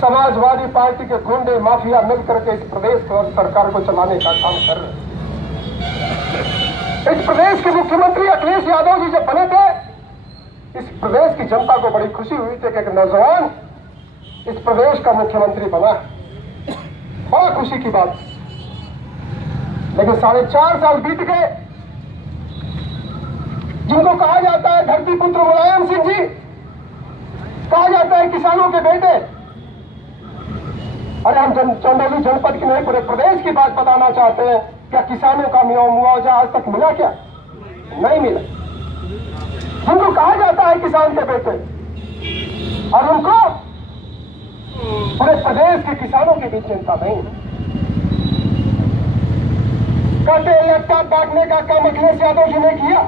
Samajwadi party के गुंडे mafia मिलकर के इस प्रदेश को और सरकार को चलाने का काम कर रहे हैं। इस प्रदेश के मुख्यमंत्री अखिलेश यादव जी जब बने थे, इस प्रदेश की जनता को बड़ी खुशी हुई थी कि एक नौजवान इस प्रदेश का मुख्यमंत्री बना। बड़ा खुशी की बात। लेकिन 4.5 साल बीत गए। जिनको कहा जाता है धरती पुत्र मुलायम सिंह जी, कहा जाता है किसानों के बेटे। अरे हम चंदौली जनपद की नहीं, पूरे प्रदेश की बात बताना चाहते हैं। क्या किसानों का मुआवजा आज तक मिला? क्या नहीं मिला। जिनको कहा जाता है किसान के बेटे, और उनको पूरे प्रदेश के किसानों के बीच चिंता नहीं। कहते लैपटॉप बांटने का काम अखिलेश यादव जी ने किया।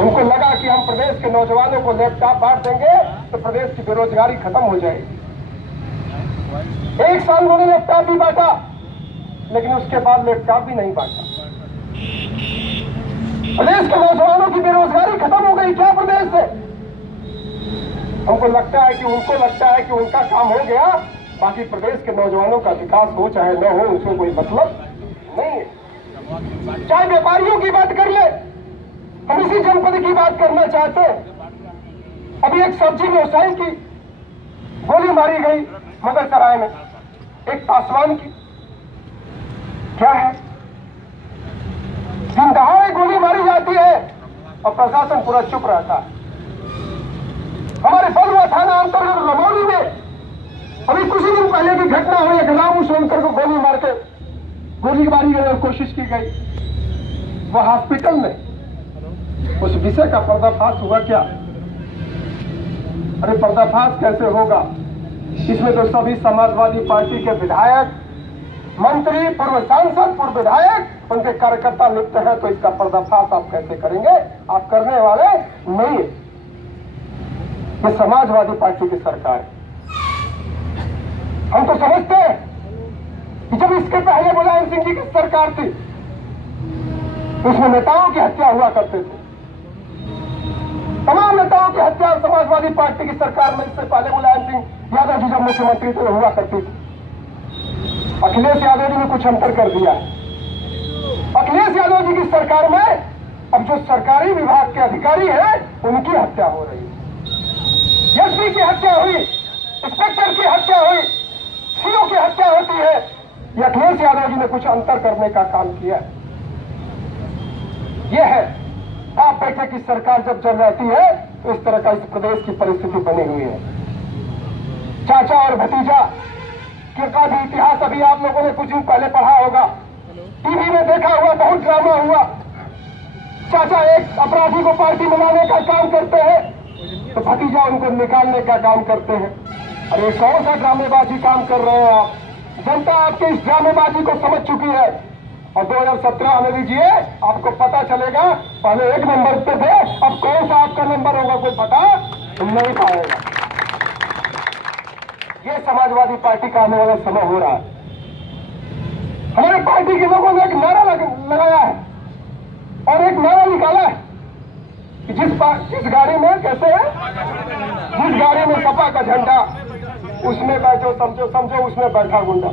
उनको लगा कि हम प्रदेश के नौजवानों को लैपटॉप बांट देंगे तो प्रदेश की बेरोजगारी खत्म हो जाएगी। 1 साल उन्होंने लैपटॉप भी बांटा, लेकिन उसके बाद लैपटॉप भी नहीं बांटा। प्रदेश के नौजवानों की बेरोजगारी खत्म हो गई क्या प्रदेश से? हमको लगता है कि उनको लगता है कि उनका काम हो गया, बाकी प्रदेश के नौजवानों का विकास हो चाहे न हो, उसमें कोई मतलब नहीं है। चाहे व्यापारियों की बात कर ले, हम इसी जनपद की बात करना चाहते हैं। अभी एक सब्जी व्यवसायी की गोली मारी गई मगरसराय में, एक पासवान की। क्या है? दिन दहाड़े गोली मारी जाती है और प्रशासन पूरा चुप रहता है। हमारे बलुआ थाना अंतर्गत रमौली में अभी कुछ ही दिन पहले की घटना हुई। गुलाम सोनकर को गोली मार के गोली मारी गई और कोशिश की गई। वह हॉस्पिटल में उस विषय का पर्दाफाश हुआ क्या? अरे पर्दाफाश कैसे होगा? इसमें तो सभी समाजवादी पार्टी के विधायक, मंत्री, पूर्व सांसद, पूर्व विधायक, उनके कार्यकर्ता लिप्त हैं। तो इसका पर्दाफाश आप कैसे करेंगे? आप करने वाले नहीं। ये समाजवादी पार्टी की सरकार है। हम तो समझते हैं कि जब इसके पहले मुलायम सिंह जी की सरकार थी, उसमें नेताओं की हत्या हुआ करते थे। तमाम नेताओं की हत्या समाजवादी पार्टी की सरकार में इससे पहले मुलायम सिंह यादव जी जब मुख्यमंत्री थे हुआ करती थी। अखिलेश यादव जी ने कुछ अंतर कर दिया। अखिलेश यादव जी की सरकार में अब जो सरकारी विभाग के अधिकारी हैं, उनकी हत्या हो रही है। एसपी की हत्या हुई, इंस्पेक्टर की हत्या हुई, सीओ की हत्या होती है। ये अखिलेश यादव जी ने कुछ अंतर करने का काम किया। यह है आप बेटे की सरकार जब चल जाती है तो इस तरह का इस प्रदेश की परिस्थिति बनी हुई है। चाचा और भतीजा का भी इतिहास अभी आप लोगों ने कुछ दिन पहले पढ़ा होगा, टीवी में देखा हुआ, बहुत ड्रामा हुआ। चाचा एक अपराधी को पार्टी में लाने का काम करते हैं तो भतीजा उनको निकालने का काम करते हैं। अरे कौन सा ड्रामेबाजी काम कर रहे हैं आप? जनता आपके इस ड्रामेबाजी को समझ चुकी है और 2017 आने दीजिए, आपको पता चलेगा। पहले 1 नंबर पे थे, अब कौन सा आपका नंबर होगा कोई पता नहीं पाएगा। ये समाजवादी पार्टी का आने वाला समय हो रहा है। हमारे पार्टी के लोगों ने एक नारा लगाया है और एक नारा निकाला है कि जिस गाड़ी में कैसे है, जिस गाड़ी में सपा का झंडा, उसमें बैठो समझो उसमें बैठा गुंडा।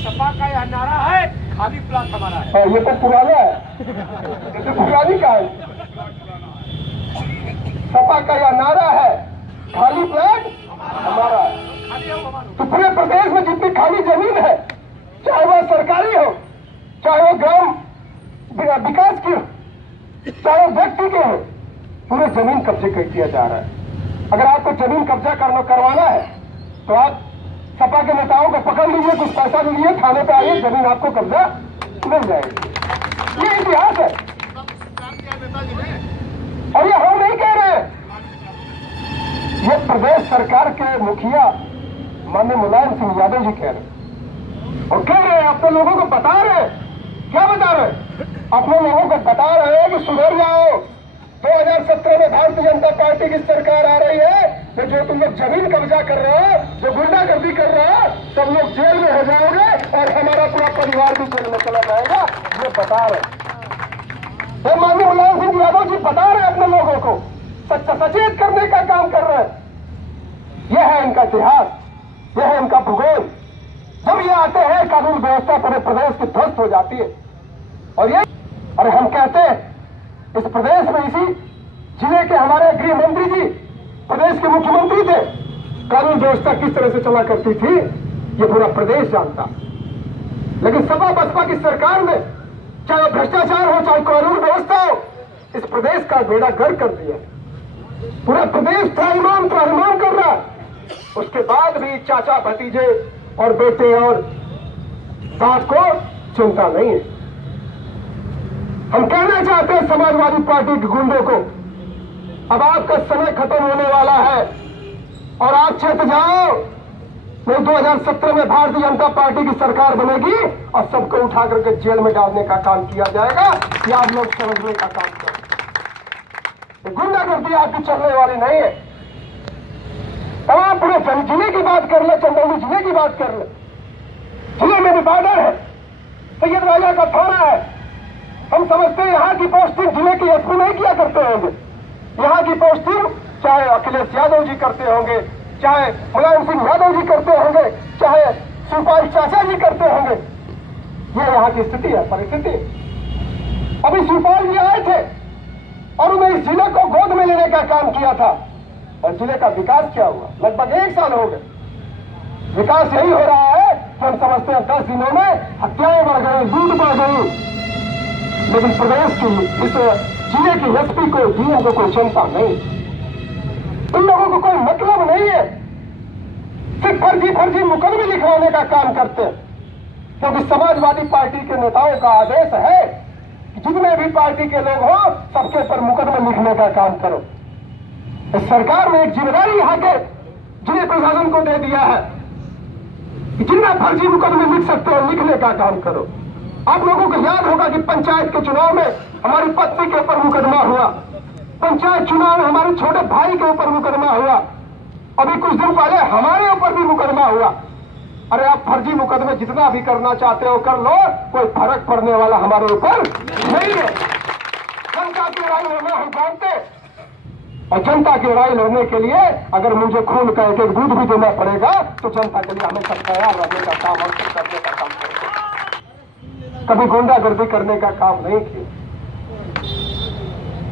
सपा का यह नारा है, खाली प्लाट हमारा है। ये तो पुराना है, ये तो पुरानी का है। सपा का यह नारा है, खाली प्लाट हमारा है। तो पूरे प्रदेश में जितनी खाली जमीन है, चाहे वह सरकारी हो, चाहे वह ग्राम विकास की हो, चाहे व्यक्ति के हो, पूरे जमीन कब्जे कर दिया जा रहा है। अगर आपको जमीन कब्जा करवाना है तो आप सपा के नेताओं को पकड़ लीजिए, कुछ पैसा दीजिए, थाने पे आइए, जमीन आपको कब्जा मिल जाएगी। ये इतिहास है और ये हम नहीं कह रहे हैं। ये प्रदेश सरकार के मुखिया माननीय मुलायम सिंह यादव जी कह रहे हैं और कह रहे हैं, अपने लोगों को बता रहे हैं। क्या बता रहे हैं? अपने लोगों को बता रहे हैं कि सुधर जाओ। 2017 में भारतीय जनता पार्टी की सरकार आ रही है, तो जो तुम लोग जमीन कब्जा कर रहे हो, जो गुंडागर्दी कर रहे हो, सब लोग जेल में हो जाओगे और हमारा पूरा परिवार भी जेल में चला जाएगा। ये बता रहे माननीय मुलायम सिंह यादव जी बता रहे हैं अपने लोगों को, सचेत करने का काम कर रहे हैं। इनका इतिहास, यह है इनका भूगोल। जब ये आते हैं कानून व्यवस्था पूरे प्रदेश की ध्वस्त हो जाती है। और ये अरे हम कहते हैं इस प्रदेश में इसी जिले के हमारे गृह मंत्री जी प्रदेश के मुख्यमंत्री थे, कानून व्यवस्था किस तरह से चला करती थी ये पूरा प्रदेश जानता। लेकिन सपा बसपा की सरकार में चाहे भ्रष्टाचार हो चाहे कानून व्यवस्था हो, इस प्रदेश का बेड़ा गर्क कर दिया। पूरा प्रदेश त्राहिमाम कर रहा है। उसके बाद भी चाचा भतीजे और बेटे और बाप को चिंता नहीं है। हम कहना चाहते हैं समाजवादी पार्टी के गुंडों को, अब आपका समय खत्म होने वाला है और आप चेत जाओ, नहीं 2017 में भारतीय जनता पार्टी की सरकार बनेगी और सबको उठा करके जेल में डालने का काम किया जाएगा। ये आप लोग समझने का काम करें। गुंडागर्दी आपकी चलने वाली नहीं है। तमाम पूरे जिले की बात कर ले, चंदौली जिले की बात कर ले, जिले में भी बॉर्डर है, सैयद राजा का थाना है। हम समझते हैं यहाँ की पोस्टिंग जिले की एसपी नहीं किया करते होंगे। यहाँ की पोस्टिंग चाहे अखिलेश यादव जी करते होंगे, चाहे मुलायम सिंह यादव जी करते होंगे, चाहे सुपाल चाचा जी करते होंगे। ये यहाँ की स्थिति है, परिस्थिति। अभी सुपाल जी आए थे और उन्हें इस जिले को गोद में लेने का काम किया था और जिले का विकास क्या हुआ? लगभग 1 साल हो गए। विकास यही हो रहा है कि हम समझते हैं 10 दिनों में हत्याएं बढ़ गई, लूट बढ़ गई। लेकिन प्रदेश की इस जिले की एसपी को, डीएम को कोई चिंता नहीं। इन लोगों को कोई मतलब नहीं है, सिर्फ फर्जी मुकदमे लिखवाने का काम करते हैं। क्योंकि समाजवादी पार्टी के नेताओं का आदेश है कि जितने भी पार्टी के लोग हो सबके ऊपर मुकदमे लिखने का काम करो। इस सरकार ने एक जिम्मेदारी यहाँ के जिले प्रशासन को दे दिया है कि जितना फर्जी मुकदमे लिख सकते हो लिखने का काम करो। आप लोगों को याद होगा कि पंचायत के चुनाव में हमारी पत्नी के ऊपर मुकदमा हुआ, पंचायत चुनाव में हमारे छोटे भाई के ऊपर मुकदमा हुआ, अभी कुछ दिन पहले हमारे ऊपर भी मुकदमा हुआ। अरे आप फर्जी मुकदमे जितना भी करना चाहते हो कर लो, कोई फर्क पड़ने वाला हमारे ऊपर नहीं है। जनता की लड़ाई लड़ना हम जानते, और जनता की लड़ाई लड़ने के लिए अगर मुझे खून का एक दूध भी देना पड़ेगा तो जनता के लिए हमें सब तैयार रहने का काम और करने का काम करेंगे। कभी गुंडागर्दी करने का काम नहीं किया।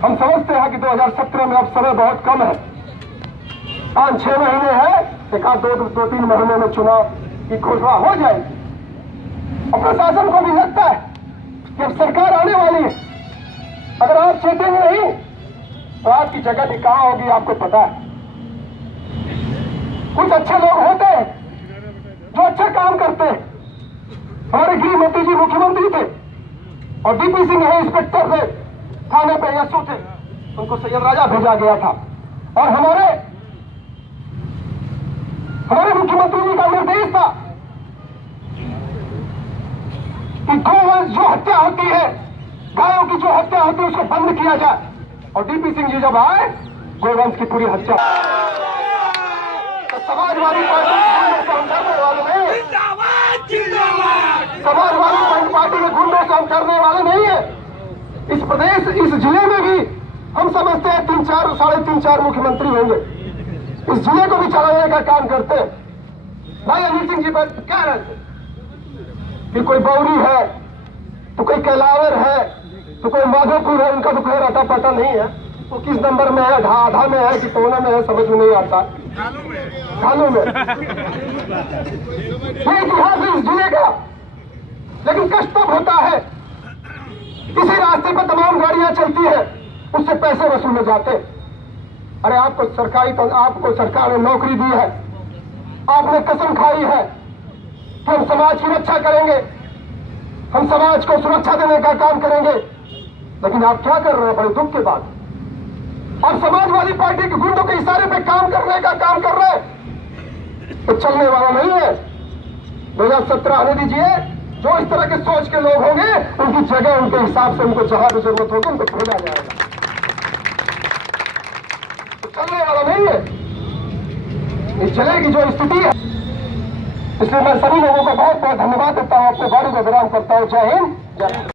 हम समझते हैं कि 2017 में अब समय बहुत कम है, 5-6 महीने है, एक आध 2-3 महीने में चुनाव की घोषणा हो जाएगी। और प्रशासन को भी लगता है कि अब सरकार आने वाली है। अगर आप चेतेंगे नहीं तो आपकी जगह भी कहां होगी आपको पता है। कुछ अच्छे लोग होते हैं जो अच्छा काम करते हैं। हमारे गृह मंत्री जी मुख्यमंत्री थे और डीपी सिंह है इंस्पेक्टर थे, थाने पे एसओ थे, उनको सैयद राजा भेजा गया था। और हमारे मुख्यमंत्री जी का निर्देश था कि गौवंश जो हत्या होती है, गायों की जो हत्या होती है उसको बंद किया जाए। और डीपी सिंह जी जब आए गोवंश की पूरी हत्या, तो समाजवादी पार्टी के गुंडों से हम करने वाले नहीं है। इस प्रदेश, इस जिले में भी हम समझते हैं 3-4, 3.5 मुख्यमंत्री होंगे, इस जिले को भी चलाने का काम करते हैं। भाई अनिल सिंह जी पर कह रहे थे कि कोई बौरी है तो कोई कैलावर है तो कोई माधोपुर है, उनका तो कोई अता पता नहीं है, वो किस नंबर में है, आधा में है कि पौना में है, समझ में नहीं आता। ढालू में ये इतिहास है इस जिले का। लेकिन कष्ट तब होता है इसी रास्ते पर तमाम गाड़ियां चलती है, उससे पैसे वसूले जाते। अरे आपको सरकार ने नौकरी दी है, आपने कसम खाई है कि हम समाज की रक्षा करेंगे, हम समाज को सुरक्षा देने का काम करेंगे। लेकिन आप क्या कर रहे हैं बड़े दुख के बाद? और समाजवादी पार्टी के गुंडों के इशारे पे काम करने का काम कर रहे हैं, तो चलने वाला नहीं है। 2017 आने दीजिए, जो इस तरह के सोच के लोग होंगे उनकी जगह उनके हिसाब से उनको जहां भी जरूरत होगी उनको खोला जाएगा, तो चलने वाला नहीं है। ये चलेगी जो स्थिति है। इसलिए मैं सभी लोगों को बहुत बहुत धन्यवाद देता हूं, अपने बारे में विराम करता हूं। जय हिंद, जय